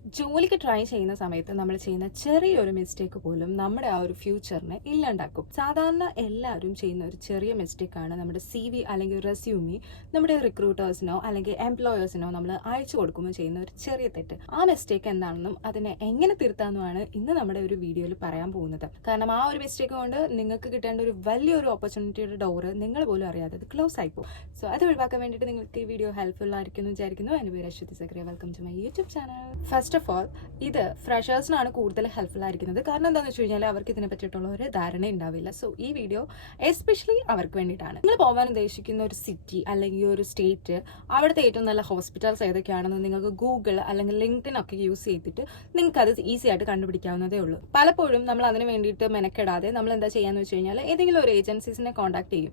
ജോലിക്ക് ട്രൈ ചെയ്യുന്ന സമയത്ത് നമ്മൾ ചെയ്യുന്ന ചെറിയൊരു മിസ്റ്റേക്ക് പോലും നമ്മുടെ ആ ഒരു ഫ്യൂച്ചറിനെ ഇല്ലാണ്ടാക്കും. സാധാരണ എല്ലാവരും ചെയ്യുന്ന ഒരു ചെറിയ മിസ്റ്റേക്കാണ് നമ്മുടെ സി വി അല്ലെങ്കിൽ റെസ്യൂമി നമ്മുടെ റിക്രൂട്ടേഴ്സിനോ അല്ലെങ്കിൽ എംപ്ലോയേഴ്സിനോ നമ്മൾ അയച്ചു കൊടുക്കുമ്പോൾ ചെയ്യുന്ന ഒരു ചെറിയ തെറ്റ്. ആ മിസ്റ്റേക്ക് എന്താണെന്നും അതിനെ എങ്ങനെ തിരുത്താമെന്നുമാണ് ഇന്ന് നമ്മുടെ ഒരു വീഡിയോയിൽ പറയാൻ പോകുന്നത്. കാരണം ആ ഒരു മിസ്റ്റേക്ക് കൊണ്ട് നിങ്ങൾക്ക് കിട്ടേണ്ട ഒരു വലിയൊരു ഓപ്പർച്യൂണിറ്റിയുടെ ഡോറ് നിങ്ങൾ പോലും അറിയാതെ അത് ക്ലോസ് ആയി പോകും. സോ അത് ഒഴിവാക്കാൻ വേണ്ടിയിട്ട് നിങ്ങൾക്ക് ഈ വീഡിയോ ഹെൽപ്ഫുൾ ആയിരിക്കും എന്ന് വിചാരിക്കുന്നു. എന്റെ പേര് Aswathi Zachariah. Welcome to my YouTube channel first of all ഇത് ഫ്രഷേഴ്സിനാണ് കൂടുതൽ ഹെൽപ്ഫുൾ ആയിരിക്കുന്നത്. കാരണം എന്താണെന്ന് വെച്ച് കഴിഞ്ഞാൽ അവർക്ക് ഇതിനെ പറ്റിയിട്ടുള്ള ഒരു ധാരണ ഉണ്ടാവില്ല. സോ ഈ വീഡിയോ എസ്പെഷ്യലി അവർക്ക് വേണ്ടിയിട്ടാണ്. നിങ്ങൾ പോകാൻ ഉദ്ദേശിക്കുന്ന ഒരു സിറ്റി അല്ലെങ്കിൽ ഒരു സ്റ്റേറ്റ് അവിടുത്തെ ഏറ്റവും നല്ല ഹോസ്പിറ്റൽസ് ഏതൊക്കെയാണെന്ന് നിങ്ങൾക്ക് ഗൂഗിൾ അല്ലെങ്കിൽ ലിങ്ക്ഡിൻ ഒക്കെ യൂസ് ചെയ്തിട്ട് നിങ്ങൾക്ക് അത് ഈസി ആയിട്ട് കണ്ടുപിടിക്കാവുന്നതേ ഉള്ളൂ. പലപ്പോഴും നമ്മൾ അതിന് വേണ്ടിയിട്ട് മെനക്കെടാതെ നമ്മൾ എന്താ ചെയ്യാന്ന് വെച്ച് കഴിഞ്ഞാൽ ഏതെങ്കിലും ഒരു ഏജൻസീസിനെ കോൺടാക്ട് ചെയ്യും.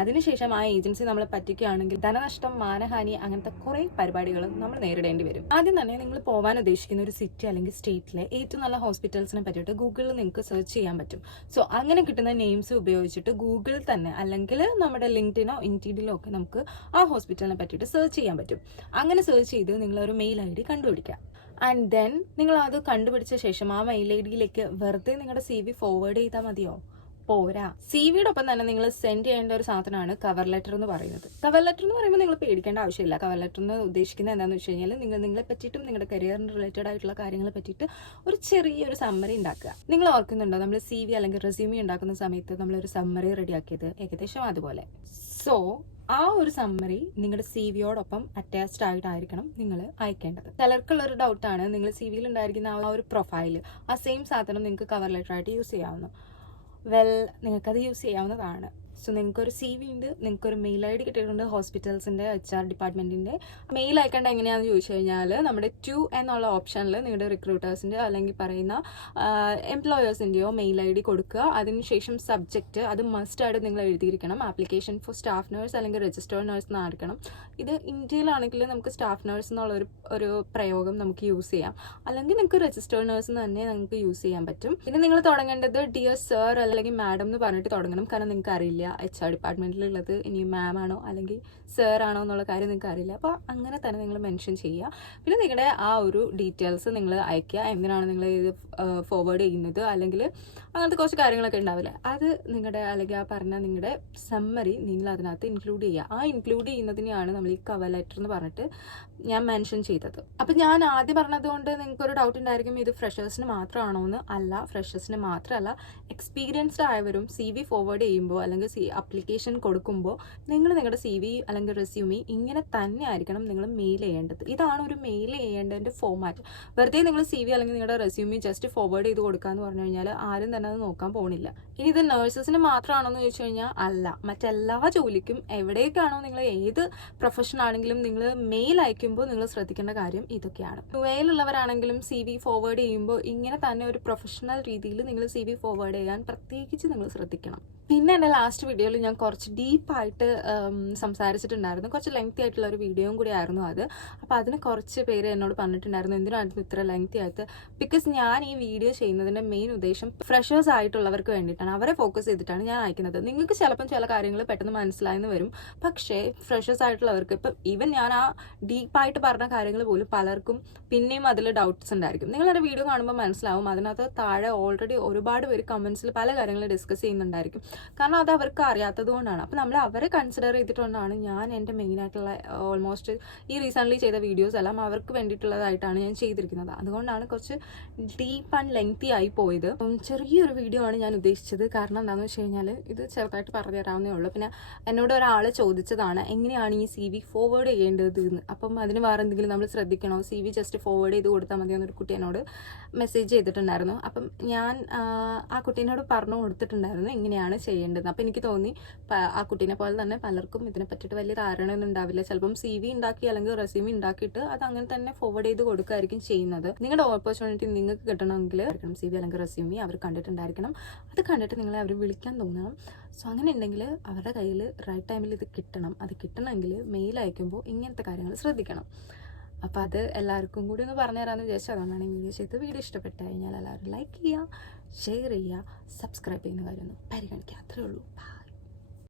അതിനുശേഷം ആ ഏജൻസി നമ്മളെ പറ്റിക്കുകയാണെങ്കിൽ ധനനഷ്ടം മാനഹാനി അങ്ങനത്തെ കുറെ പരിപാടികളും നമ്മൾ നേരിടേണ്ടി വരും. ആദ്യം തന്നെ നിങ്ങൾ പോകാൻ ഉദ്ദേശിക്കുന്ന ഒരു സിറ്റി അല്ലെങ്കിൽ സ്റ്റേറ്റിലെ ഏറ്റവും നല്ല ഹോസ്പിറ്റൽസിനെ പറ്റിയിട്ട് ഗൂഗിളിൽ നിങ്ങൾക്ക് സെർച്ച് ചെയ്യാൻ പറ്റും. സോ അങ്ങനെ കിട്ടുന്ന നെയിംസ് ഉപയോഗിച്ചിട്ട് ഗൂഗിളിൽ തന്നെ അല്ലെങ്കിൽ നമ്മുടെ ലിങ്ക്ഡിനോ ഇന്റീഡിലോ ഒക്കെ നമുക്ക് ആ ഹോസ്പിറ്റലിനെ പറ്റിയിട്ട് സെർച്ച് ചെയ്യാൻ പറ്റും. അങ്ങനെ സെർച്ച് ചെയ്ത് നിങ്ങളൊരു മെയിൽ ഐ ഡി കണ്ടുപിടിക്കാം. ആൻഡ് ദെൻ നിങ്ങൾ അത് കണ്ടുപിടിച്ച ശേഷം ആ മെയിൽ ഐ ഡിയിലേക്ക് വെറുതെ നിങ്ങളുടെ സി വി ഫോർവേഡ് ചെയ്താൽ മതിയോ? പോരാ. സി വിയുടെ ഒപ്പം തന്നെ നിങ്ങൾ സെൻഡ് ചെയ്യേണ്ട ഒരു സാധനമാണ് കവർ ലെറ്റർ എന്ന് പറയുന്നത്. കവർ ലെറ്റർ എന്ന് പറയുമ്പോൾ നിങ്ങൾ പേടിക്കേണ്ട ആവശ്യമില്ല. കവർ ലെറ്റർ എന്ന് ഉദ്ദേശിക്കുന്നത് എന്താണെന്ന് വെച്ച് കഴിഞ്ഞാൽ നിങ്ങൾ നിങ്ങളെ പറ്റിയിട്ടും നിങ്ങളുടെ കരിയറിന് റിലേറ്റഡ് ആയിട്ടുള്ള കാര്യങ്ങളെ പറ്റിയിട്ട് ഒരു ചെറിയൊരു സമ്മറി ഉണ്ടാക്കുക. നിങ്ങൾ ഓർക്കുന്നുണ്ടോ നമ്മൾ സി വി അല്ലെങ്കിൽ റെസ്യൂമി ഉണ്ടാക്കുന്ന സമയത്ത് നമ്മളൊരു സമ്മറി റെഡിയാക്കിയത് ഏകദേശം അതുപോലെ. സോ ആ ഒരു സമ്മറി നിങ്ങളുടെ സി വിയോടൊപ്പം അറ്റാച്ച്ഡ് ആയിട്ടായിരിക്കണം നിങ്ങൾ അയക്കേണ്ടത്. ചിലർക്കുള്ള ഒരു ഡൗട്ടാണ് നിങ്ങൾ സി വിയിൽ ഉണ്ടായിരിക്കുന്ന ആ ഒരു പ്രൊഫൈൽ ആ സെയിം സാധനം നിങ്ങൾക്ക് കവർ ലെറ്റർ ആയിട്ട് യൂസ് ചെയ്യാവുന്നു. വെൽ നിങ്ങൾക്കത് യൂസ് ചെയ്യാവുന്നതാണ്. സോ നിങ്ങൾക്കൊരു സി വി ഉണ്ട് നിങ്ങൾക്കൊരു മെയിൽ ഐ ഡി കിട്ടിയിട്ടുണ്ട് ഹോസ്പിറ്റൽസിന്റെ എച്ച് ആർ ഡിപ്പാർട്ട്മെന്റിന്റെ മെയിൽ അയക്കേണ്ട എങ്ങനെയാണെന്ന് ചോദിച്ചു കഴിഞ്ഞാൽ നമ്മുടെ ടു എന്നുള്ള ഓപ്ഷനിൽ നിങ്ങളുടെ റിക്രൂട്ടേഴ്സിന്റെ അല്ലെങ്കിൽ പറയുന്ന എംപ്ലോയേഴ്സിന്റെയോ മെയിൽ ഐ ഡി കൊടുക്കുക. അതിനുശേഷം സബ്ജക്റ്റ് അത് മസ്റ്റ് ആയിട്ട് നിങ്ങൾ എഴുതിയിരിക്കണം. ആപ്ലിക്കേഷൻ ഫോർ സ്റ്റാഫ് നേഴ്സ് അല്ലെങ്കിൽ രജിസ്റ്റേർഡ് നേഴ്സ് എന്നായിരിക്കണം ഇത് ഇന്ത്യയിലാണെങ്കിൽ നമുക്ക് സ്റ്റാഫ് നേഴ്സ് എന്നുള്ളൊരു ഒരു പ്രയോഗം നമുക്ക് യൂസ് ചെയ്യാം. അല്ലെങ്കിൽ നിങ്ങൾക്ക് രജിസ്റ്റേർഡ് നേഴ്സ് തന്നെ നിങ്ങൾക്ക് യൂസ് ചെയ്യാൻ പറ്റും. പിന്നെ നിങ്ങൾ തുടങ്ങേണ്ടത് ഡിയർ സർ അല്ലെങ്കിൽ മാഡം എന്ന് പറഞ്ഞിട്ട് തുടങ്ങണം. കാരണം നിങ്ങൾക്ക് അറിയില്ല എച്ച് ആർ ഡിപ്പാർട്ട്മെന്റിലുള്ളത് ഇനി മാം ആണോ അല്ലെങ്കിൽ സർ ആണോ എന്നുള്ള കാര്യം നിങ്ങൾക്ക് അറിയില്ല. അപ്പോൾ അങ്ങനെ തന്നെ നിങ്ങൾ മെൻഷൻ ചെയ്യുക. പിന്നെ നിങ്ങളുടെ ആ ഒരു ഡീറ്റെയിൽസ് നിങ്ങൾ അയക്കുക. എന്തിനാണ് നിങ്ങൾ ഇത് ഫോർവേഡ് ചെയ്യുന്നത്? അല്ലെങ്കിൽ അങ്ങനത്തെ കുറച്ച് കാര്യങ്ങളൊക്കെ ഉണ്ടാവില്ലേ? അത് നിങ്ങളുടെ അല്ലെങ്കിൽ ആ പറഞ്ഞ നിങ്ങളുടെ സമ്മറി നിങ്ങൾ അതിനകത്ത് ഇൻക്ലൂഡ് ചെയ്യുക. ആ ഇൻക്ലൂഡ് ചെയ്യുന്നതിനെയാണ് നമ്മൾ ഈ കവർ ലെറ്റർ എന്ന് പറഞ്ഞിട്ട് ഞാൻ മെൻഷൻ ചെയ്തത്. അപ്പം ഞാൻ ആദ്യം പറഞ്ഞതുകൊണ്ട് നിങ്ങൾക്ക് ഒരു ഡൗട്ട് ഉണ്ടായിരിക്കും ഇത് ഫ്രഷേഴ്സിന് മാത്രമാണോ എന്ന്. അല്ല ഫ്രഷേഴ്സിന് മാത്രമല്ല എക്സ്പീരിയൻസ്ഡ് ആയവരും സി ഫോർവേഡ് ചെയ്യുമ്പോൾ അല്ലെങ്കിൽ സി അപ്ലിക്കേഷൻ കൊടുക്കുമ്പോൾ നിങ്ങൾ നിങ്ങളുടെ സി വി അല്ലെങ്കിൽ റെസ്യൂമി ഇങ്ങനെ തന്നെ ആയിരിക്കണം നിങ്ങൾ മെയിൽ ചെയ്യേണ്ടത്. ഇതാണ് ഒരു മെയിൽ ചെയ്യേണ്ടതിന്റെ ഫോമാറ്റ് വെറുതെ നിങ്ങൾ സി വി അല്ലെങ്കിൽ നിങ്ങളുടെ റെസ്യൂമി ജസ്റ്റ് ഫോർവേഡ് ചെയ്ത് കൊടുക്കുക എന്ന് പറഞ്ഞു കഴിഞ്ഞാൽ ആരും തന്നെ അത് നോക്കാൻ പോകുന്നില്ല ഇനി ഇത് നഴ്സസിന് മാത്രമാണോ എന്ന് ചോദിച്ചു കഴിഞ്ഞാൽ അല്ല. മറ്റെല്ലാ ജോലിക്കും എവിടേക്കാണോ നിങ്ങൾ ഏത് പ്രൊഫഷൻ ആണെങ്കിലും നിങ്ങൾ മെയിൽ അയക്കുമ്പോൾ നിങ്ങൾ ശ്രദ്ധിക്കേണ്ട കാര്യം ഇതൊക്കെയാണ്. യുഎയിലുള്ളവരാണെങ്കിലും സി വി ഫോർവേഡ് ചെയ്യുമ്പോൾ ഇങ്ങനെ തന്നെ ഒരു പ്രൊഫഷണൽ രീതിയിൽ നിങ്ങൾ സി വി ഫോർവേഡ് ചെയ്യാൻ പ്രത്യേകിച്ച് നിങ്ങൾ ശ്രദ്ധിക്കണം. പിന്നെ എന്റെ ലാസ്റ്റ് വീഡിയോയിൽ ഞാൻ കുറച്ച് ഡീപ്പായിട്ട് സംസാരിച്ചിട്ടുണ്ടായിരുന്നു. കുറച്ച് ലെങ്തി ആയിട്ടുള്ള ഒരു വീഡിയോയും കൂടി ആയിരുന്നു അത്. അപ്പോൾ അതിന് കുറച്ച് പേര് എന്നോട് പറഞ്ഞിട്ടുണ്ടായിരുന്നു എന്തിനായിരുന്നു ഇത്ര ലെങ്തി ആയിട്ട്? ബിക്കോസ് ഞാൻ ഈ വീഡിയോ ചെയ്യുന്നതിന്റെ മെയിൻ ഉദ്ദേശം ഫ്രഷേഴ്സ് ആയിട്ടുള്ളവർക്ക് വേണ്ടിയിട്ടാണ്. അവരെ ഫോക്കസ് ചെയ്തിട്ടാണ് ഞാൻ അയക്കുന്നത്. നിങ്ങൾക്ക് ചിലപ്പം ചില കാര്യങ്ങൾ പെട്ടെന്ന് മനസ്സിലായെന്ന് വരും. പക്ഷേ ഫ്രഷേഴ്സ് ആയിട്ടുള്ളവർക്ക് ഇപ്പം ഈവൻ ഞാൻ ആ ഡീപ്പായിട്ട് പറഞ്ഞ കാര്യങ്ങൾ പോലും പലർക്കും പിന്നെയും അതിൽ ഡൗട്ട്സ് ഉണ്ടായിരിക്കും. നിങ്ങളുടെ വീഡിയോ കാണുമ്പോൾ മനസ്സിലാവും അതിനകത്ത് താഴെ ഓൾറെഡി ഒരുപാട് പേര് കമൻസിൽ പല കാര്യങ്ങൾ ഡിസ്കസ് ചെയ്യുന്നുണ്ടായിരിക്കും. കാരണം അത് അവർക്ക് അറിയാത്തത് കൊണ്ടാണ്. അപ്പോൾ നമ്മൾ അവരെ കൺസിഡർ ചെയ്തിട്ടുകൊണ്ടാണ് ഞാൻ എന്റെ മെയിൻ ആയിട്ടുള്ള ഓൾമോസ്റ്റ് ഈ റീസെന്റ്ലി ചെയ്ത വീഡിയോസ് എല്ലാം അവർക്ക് വേണ്ടിയിട്ടുള്ളതായിട്ടാണ് ഞാൻ ചെയ്തിരിക്കുന്നത്. അതുകൊണ്ടാണ് കുറച്ച് ഡീപ്പ് ആൻഡ് ലെങ്തി ആയി പോയത്. ചെറിയൊരു വീഡിയോ ആണ് ഞാൻ ഉദ്ദേശിച്ചത്. കാരണം എന്താണെന്ന് വെച്ച് കഴിഞ്ഞാൽ ഇത് ചെറുതായിട്ട് പറഞ്ഞു തരാവുന്നേ ഉള്ളൂ. പിന്നെ എന്നോട് ഒരാൾ ചോദിച്ചതാണ് എങ്ങനെയാണ് ഈ സി വി ഫോർവേഡ് ചെയ്യേണ്ടത് എന്ന് അപ്പം അതിന് വേറെ എന്തെങ്കിലും നമ്മൾ ശ്രദ്ധിക്കണോ? സി വി ജസ്റ്റ് ഫോർവേഡ് ചെയ്ത് കൊടുത്താൽ മതി എന്നൊരു കുട്ടി എന്നോട് മെസ്സേജ് ചെയ്തിട്ടുണ്ടായിരുന്നു. അപ്പം ഞാൻ ആ കുട്ടീനോട് പറഞ്ഞു കൊടുത്തിട്ടുണ്ടായിരുന്നു എങ്ങനെയാണ് ചെയ്യേണ്ടത്. അപ്പം എനിക്ക് തോന്നി ആ കുട്ടീനെ പോലെ തന്നെ പലർക്കും ഇതിനെ പറ്റിയിട്ട് വലിയ ധാരണ ഒന്നും ഉണ്ടാവില്ല. ചിലപ്പം സി വി ഉണ്ടാക്കി അല്ലെങ്കിൽ റെസ്യൂമി ഉണ്ടാക്കിയിട്ട് അത് അങ്ങനെ തന്നെ ഫോർവേഡ് ചെയ്ത് കൊടുക്കുകയായിരിക്കും ചെയ്യുന്നത്. നിങ്ങളുടെ ഓപ്പർച്യൂണിറ്റി നിങ്ങൾക്ക് കിട്ടണമെങ്കിൽ സി വി അല്ലെങ്കിൽ റെസ്യൂമി അവർ കണ്ടിട്ടുണ്ടായിരിക്കണം. അത് കണ്ടിട്ട് നിങ്ങളെ അവർ വിളിക്കാൻ തോന്നണം. സോ അങ്ങനെ ഉണ്ടെങ്കിൽ അവരുടെ കയ്യിൽ റൈറ്റ് ടൈമിൽ ഇത് കിട്ടണം. അത് കിട്ടണമെങ്കിൽ മെയിൽ അയക്കുമ്പോൾ ഇങ്ങനത്തെ കാര്യങ്ങൾ ശ്രദ്ധിക്കണം. അപ്പോൾ അത് എല്ലാവർക്കും കൂടി ഒന്ന് പറഞ്ഞു തരാമെന്ന് വിചാരിച്ചു. അതുകൊണ്ടാണ് ഈ വീഡിയോ ചെയ്ത് വീഡിയോ ഇഷ്ടപ്പെട്ട് കഴിഞ്ഞാൽ എല്ലാവരും ലൈക്ക് ചെയ്യുക ഷെയർ ചെയ്യുക സബ്സ്ക്രൈബ് ചെയ്യുന്ന കാര്യമൊന്നും പരിഗണിക്കുക. അത്രേ ഉള്ളൂ.